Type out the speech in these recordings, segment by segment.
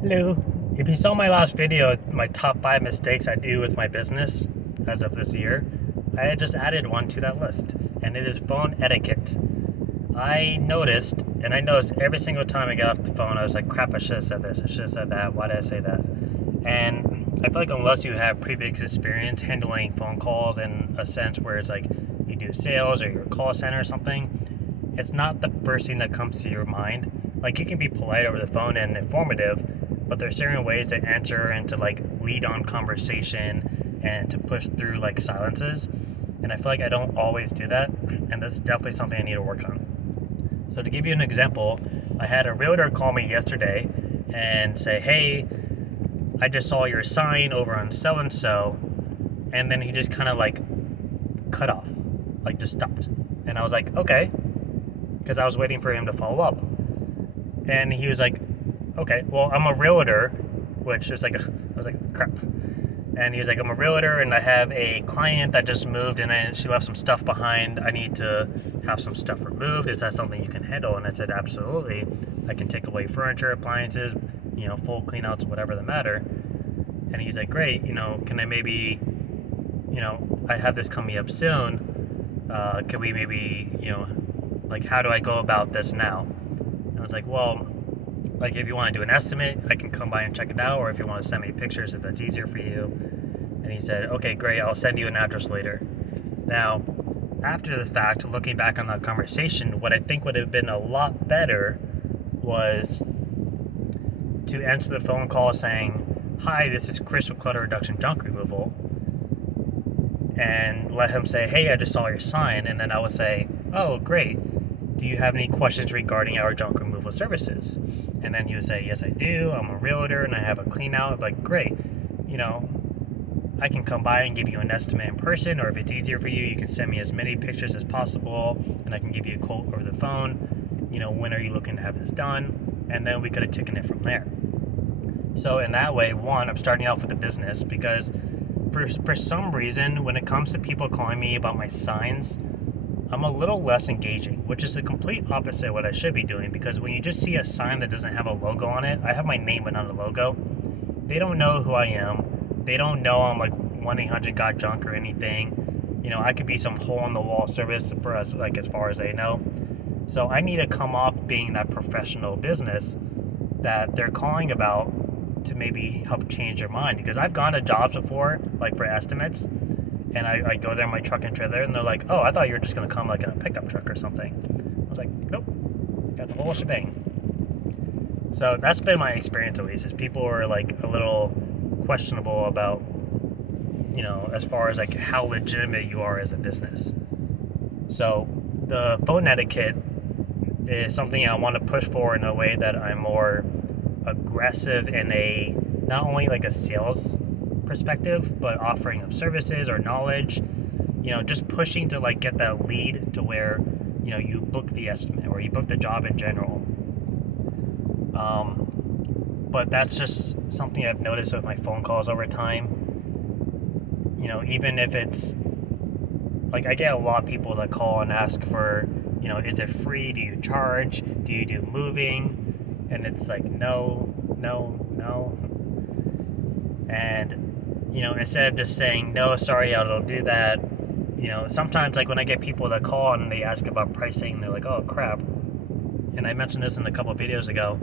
Hello. If you saw my last video, my top 5 mistakes I do with my business as of this year, I had just added one to that list, and it is phone etiquette. I noticed every single time I get off the phone, I was like, crap, I should have said this, I should have said that, why did I say that? And I feel like unless you have previous experience handling phone calls in a sense where it's like you do sales or you're a call center or something, it's not the first thing that comes to your mind. Like, you can be polite over the phone and informative, but there's certain ways to enter and to like lead on conversation and to push through like silences. And I feel like I don't always do that, and that's definitely something I need to work on. So to give you an example, I had a realtor call me yesterday and say, "Hey, I just saw your sign over on so and so," and then he just kind of like cut off, like just stopped, and I was like, "Okay," because I was waiting for him to follow up, and he was like, "Okay, well, I'm a realtor," which is like, I was like, "Crap." And he was like, "I'm a realtor and I have a client that just moved and she left some stuff behind. I need to have some stuff removed. Is that something you can handle?" And I said, "Absolutely. I can take away furniture, appliances, full clean outs, whatever the matter." And he's like, "Great, can I maybe, I have this coming up soon. Can we maybe, like, how do I go about this now?" And I was like, "Well, like, if you want to do an estimate, I can come by and check it out, or if you want to send me pictures, if that's easier for you." And he said, "Okay, great, I'll send you an address later." Now, after the fact, looking back on that conversation, what I think would have been a lot better was to answer the phone call saying, "Hi, this is Chris with Clutter Reduction Junk Removal," and let him say, "Hey, I just saw your sign," and then I would say, "Oh, great. Do you have any questions regarding our junk removal services?" And then he would say, "Yes, I do. I'm a realtor and I have a clean out." I'm like, "Great. I can come by and give you an estimate in person, or if it's easier for you, you can send me as many pictures as possible and I can give you a quote over the phone. When are you looking to have this done?" And then we could have taken it from there. So in that way, one, I'm starting off with a business because for some reason, when it comes to people calling me about my signs, I'm a little less engaging, which is the complete opposite of what I should be doing, because when you just see a sign that doesn't have a logo on it, I have my name but not a logo, they don't know who I am. They don't know I'm like 1-800-GOT-JUNK or anything. I could be some hole-in-the-wall service for us, like, as far as they know. So I need to come off being that professional business that they're calling about to maybe help change their mind. Because I've gone to jobs before, like for estimates, and I go there in my truck and trailer, and they're like, "Oh, I thought you were just going to come like in a pickup truck or something." I was like, "Nope, got the whole shebang." So that's been my experience, at least, is people are like a little questionable about, as far as like how legitimate you are as a business. So the phone etiquette is something I want to push for in a way that I'm more aggressive in a, not only like a sales perspective, but offering of services or knowledge, just pushing to like get that lead to where, you book the estimate or you book the job in general. But that's just something I've noticed with my phone calls over time. Even if it's like, I get a lot of people that call and ask for, is it free? Do you charge? Do you do moving? And it's like, no, no, no. And, instead of just saying, "No, sorry, I don't do that," sometimes like when I get people that call and they ask about pricing, they're like, "Oh, crap." And I mentioned this in a couple of videos ago.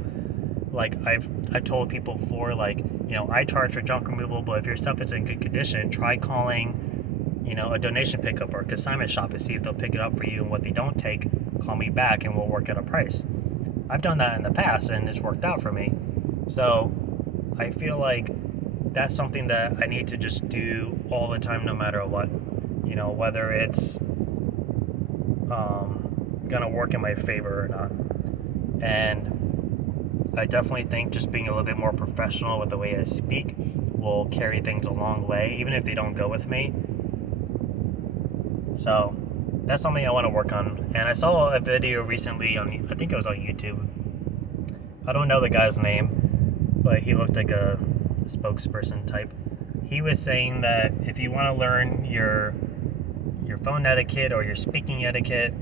Like, I've told people before, like, I charge for junk removal, but if your stuff is in good condition, try calling, a donation pickup or a consignment shop to see if they'll pick it up for you, and what they don't take, call me back and we'll work out a price. I've done that in the past and it's worked out for me. So I feel like that's something that I need to just do all the time, no matter what. Whether it's gonna work in my favor or not. And I definitely think just being a little bit more professional with the way I speak will carry things a long way, even if they don't go with me. So that's something I want to work on. And I saw a video recently on, I think it was on YouTube. I don't know the guy's name, but he looked like a spokesperson type. He was saying that if you want to learn your phone etiquette or your speaking etiquette,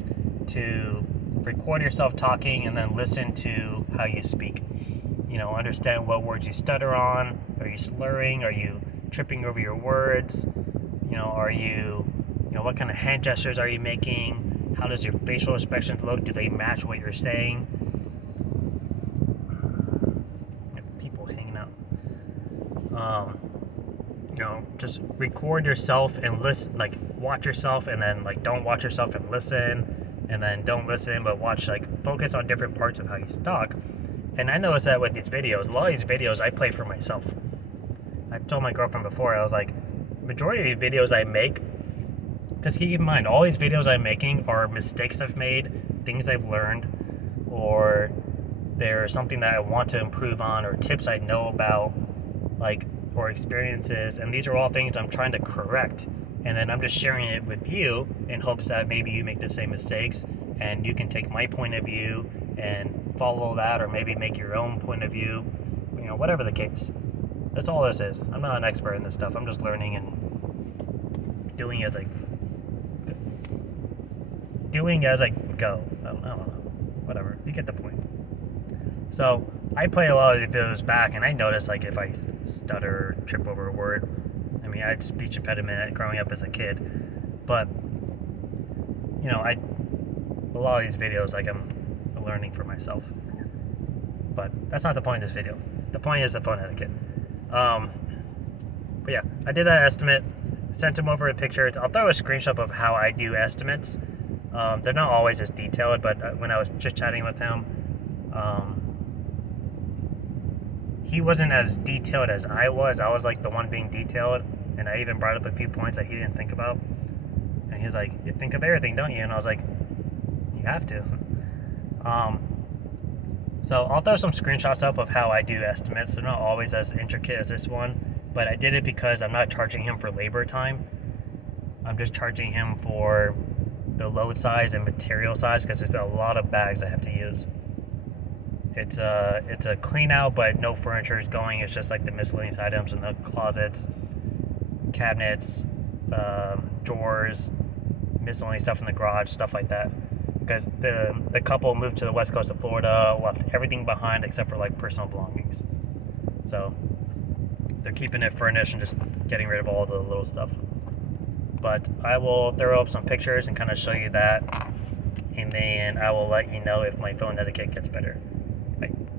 to record yourself talking and then listen to how you speak. understand what words you stutter on. Are you slurring? Are you tripping over your words? Are you, what kind of hand gestures are you making? How does your facial expressions look? Do they match what you're saying? People hanging out. Just record yourself and listen, like watch yourself, and then like don't watch yourself and listen, and then don't listen but watch, like focus on different parts of how you talk. And I noticed that with these videos, a lot of these videos I play for myself. I told my girlfriend before, I was like, majority of these videos I make, because keep in mind, all these videos I'm making are mistakes I've made, things I've learned, or they're something that I want to improve on, or tips I know about, like, or experiences, and these are all things I'm trying to correct. And then I'm just sharing it with you in hopes that maybe you make the same mistakes and you can take my point of view and follow that, or maybe make your own point of view, whatever the case. That's all this is. I'm not an expert in this stuff. I'm just learning and doing as I go. I don't know. Whatever. You get the point. So I play a lot of the videos back, and I notice, like, if I stutter or trip over a word. I mean, I had speech impediment growing up as a kid, but a lot of these videos, like, I'm learning for myself. But that's not the point of this video. The point is the phone etiquette. But yeah, I did that estimate, sent him over a picture. I'll throw a screenshot of how I do estimates. They're not always as detailed, but when I was chit-chatting with him, he wasn't as detailed as I was. I was like the one being detailed, and I even brought up a few points that he didn't think about. And he was like, "You think of everything, don't you?" And I was like, "You have to." So I'll throw some screenshots up of how I do estimates. They're not always as intricate as this one, but I did it because I'm not charging him for labor time. I'm just charging him for the load size and material size, because there's a lot of bags I have to use. It's a clean out, but no furniture is going. It's just like the miscellaneous items in the closets, cabinets, drawers, miscellaneous stuff in the garage, stuff like that. Because the couple moved to the west coast of Florida, left everything behind except for like personal belongings. So they're keeping it furnished and just getting rid of all the little stuff. But I will throw up some pictures and kind of show you that, and then I will let you know if my phone etiquette gets better.